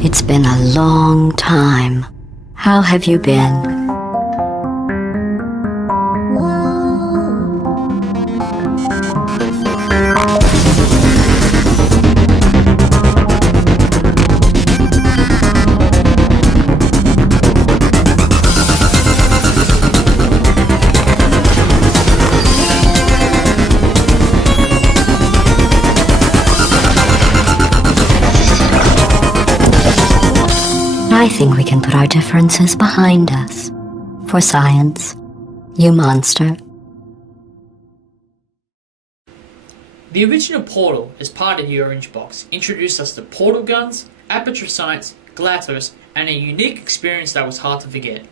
It's been a long time. How have you been? I think we can put our differences behind us. For science. You monster. The original Portal, as part of the Orange Box, introduced us to portal guns, aperture science, GLaDOS, and a unique experience that was hard to forget.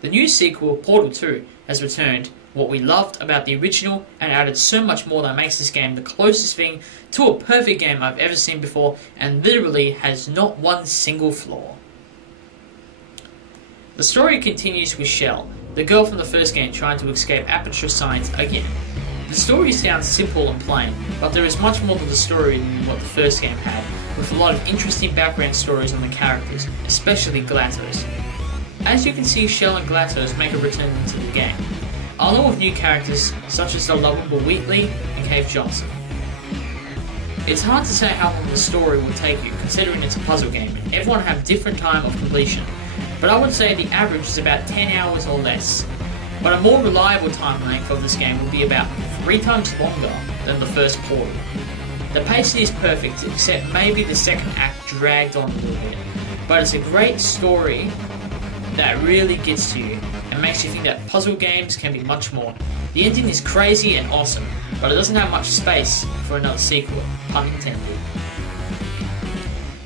The new sequel, Portal 2, has returned what we loved about the original and added so much more that makes this game the closest thing to a perfect game I've ever seen before, and literally has not one single flaw. The story continues with Shell, the girl from the first game trying to escape aperture science again. The story sounds simple and plain, but there is much more to the story than what the first game had, with a lot of interesting background stories on the characters, especially GLaDOS. As you can see, Shell and GLaDOS make a return into the game, along with new characters such as the lovable Wheatley and Cave Johnson. It's hard to say how long the story will take you, considering it's a puzzle game, and everyone have different time of completion. But I would say the average is about 10 hours or less. But a more reliable time length of this game will be about 3 times longer than the first Portal. The pacing is perfect, except maybe the second act dragged on a little bit. But it's a great story that really gets to you, and makes you think that puzzle games can be much more. The ending is crazy and awesome, but it doesn't have much space for another sequel, pun intended.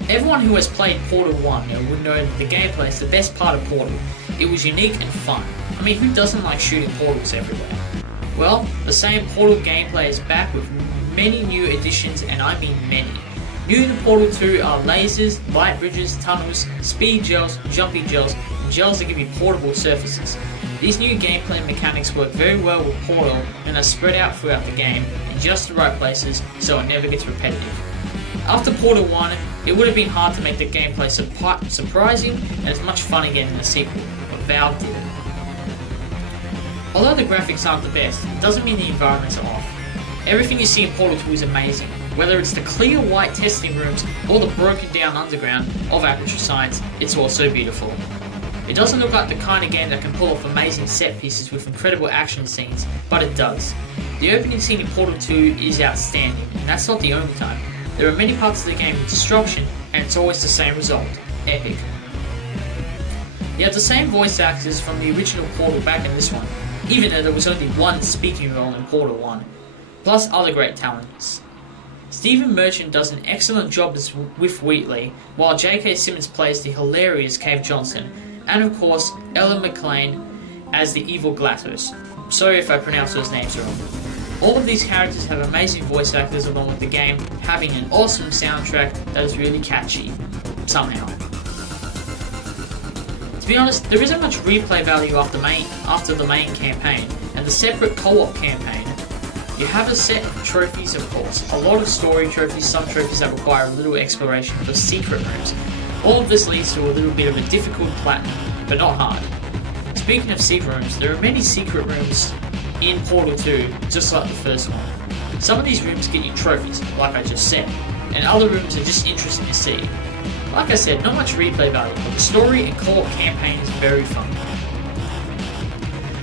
Everyone who has played Portal 1 would know that the gameplay is the best part of Portal. It was unique and fun. I mean, who doesn't like shooting portals everywhere? Well, the same Portal gameplay is back with many new additions, and I mean many. New to Portal 2 are lasers, light bridges, tunnels, speed gels, jumpy gels, and gels that give you portable surfaces. These new gameplay mechanics work very well with Portal and are spread out throughout the game in just the right places, so it never gets repetitive. After Portal 1, it would have been hard to make the gameplay surprising and as much fun again in the sequel, but Valve did it. Although the graphics aren't the best, it doesn't mean the environments are off. Everything you see in Portal 2 is amazing, whether it's the clear white testing rooms or the broken down underground of Aperture Science, it's all so beautiful. It doesn't look like the kind of game that can pull off amazing set pieces with incredible action scenes, but it does. The opening scene in Portal 2 is outstanding, and that's not the only time. There are many parts of the game with destruction, and it's always the same result: epic. You have the same voice actors from the original Portal back in this one, even though there was only one speaking role in Portal 1, plus other great talents. Stephen Merchant does an excellent job with Wheatley, while J.K. Simmons plays the hilarious Cave Johnson, and of course Ellen McLean as the evil GLaDOS. Sorry if I pronounced those names wrong. All of these characters have amazing voice actors, along with the game having an awesome soundtrack that is really catchy, somehow. To be honest, there isn't much replay value after the main campaign, and the separate co-op campaign. You have a set of trophies, of course, a lot of story trophies, some trophies that require a little exploration for secret rooms. All of this leads to a little bit of a difficult platinum, but not hard. Speaking of secret rooms, there are many secret rooms in Portal 2, just like the first one. Some of these rooms get you trophies, like I just said, and other rooms are just interesting to see. Like I said, not much replay value, but the story and co-op campaign is very fun.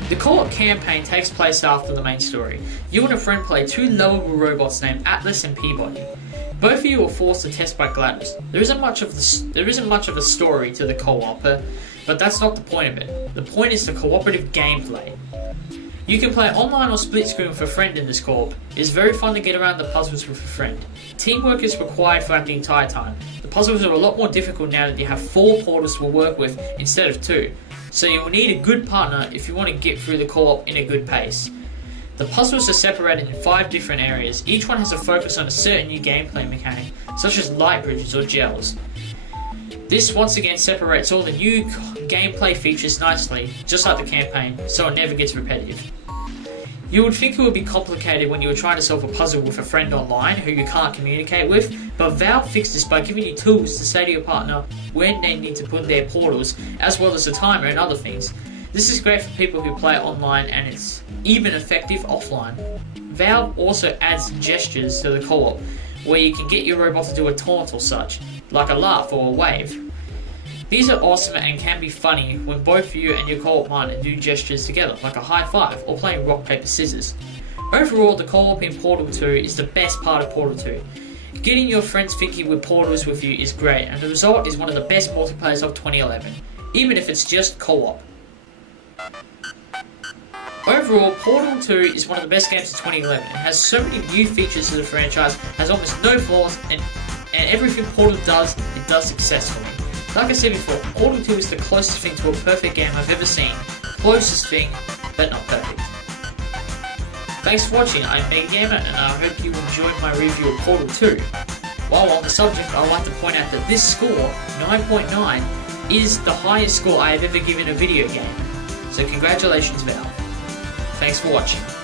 The co-op campaign takes place after the main story. You and a friend play 2 lovable robots named Atlas and Peabody. Both of you are forced to test by GLaDOS. There isn't much of a story to the co-op, but that's not the point of it. The point is the cooperative gameplay. You can play online or split screen with a friend in this co-op. It's very fun to get around the puzzles with a friend. Teamwork is required throughout the entire time. The puzzles are a lot more difficult now that you have 4 portals to work with instead of 2, so you will need a good partner if you want to get through the co-op in a good pace. The puzzles are separated in 5 different areas. Each one has a focus on a certain new gameplay mechanic, such as light bridges or gels. This once again separates all the new gameplay features nicely, just like the campaign, so it never gets repetitive. You would think it would be complicated when you were trying to solve a puzzle with a friend online who you can't communicate with, But Valve fixed this by giving you tools to say to your partner when they need to put their portals, as well as a timer and other things. This is great for people who play online, and it's even effective offline. Valve also adds gestures to the co-op, where you can get your robot to do a taunt or such, like a laugh or a wave. These are awesome and can be funny when both you and your co-op partner do gestures together, like a high five or playing rock, paper, scissors. Overall, the co-op in Portal 2 is the best part of Portal 2. Getting your friends thinking with portals with you is great, and the result is one of the best multiplayers of 2011, even if it's just co-op. Overall, Portal 2 is one of the best games of 2011. It has so many new features to the franchise, has almost no flaws, and everything Portal does, it does successfully. Like I said before, Portal 2 is the closest thing to a perfect game I've ever seen. Closest thing, but not perfect. Thanks for watching, I'm MegaGamer, and I hope you enjoyed my review of Portal 2. While on the subject, I'd like to point out that this score, 9.9, is the highest score I have ever given a video game. So congratulations, Valve. Thanks for watching.